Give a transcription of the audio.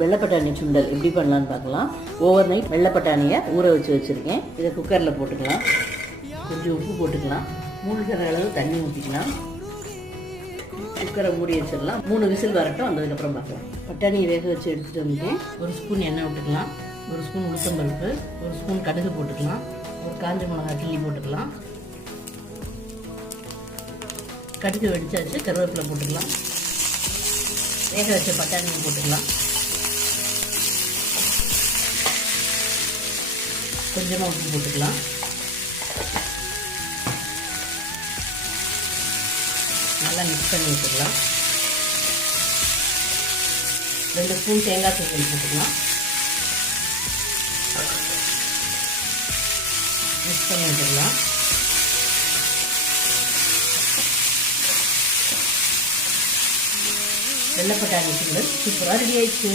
வெள்ளை பட்டாணி சுண்டல் எப்படி பண்ணலான்னு பார்க்கலாம். ஓவர் நைட் வெள்ளை பட்டாணியை ஊற வச்சுருக்கேன். இதை குக்கரில் போட்டுக்கலாம். கொஞ்சம் உப்பு போட்டுக்கலாம். மூழ்கிற அளவு தண்ணி ஊற்றிக்கலாம். குக்கரை மூடி வச்சிடலாம். 3 விசில் வரட்டும். வந்ததுக்கப்புறம் பார்க்கலாம். பட்டாணியை வேக வச்சு எடுத்துகிட்டு வந்துட்டேன். 1 ஸ்பூன் எண்ணெய் விட்டுக்கலாம். 1 ஸ்பூன் உளுத்தம்பருப்பு, 1 ஸ்பூன் கடுகு போட்டுக்கலாம். ஒரு காஞ்ச மிளகாய் கிள்ளி போட்டுக்கலாம். கடுகு வெடிச்சாச்சு. கருவேப்பிலை போட்டுக்கலாம். வேக வச்ச பட்டாணியை போட்டுக்கலாம். கொஞ்சமாக உப்பு போட்டுக்கலாம். நல்லா மிக்ஸ் பண்ணி வச்சுக்கலாம். 2 ஸ்பூன் தேங்காய் துருவல் போட்டுக்கலாம். மிக்ஸ் பண்ணி வச்சுக்கலாம். வெள்ளை பட்டாணி சுண்டல் சூப்பராக ரெடி ஆயிடுச்சு.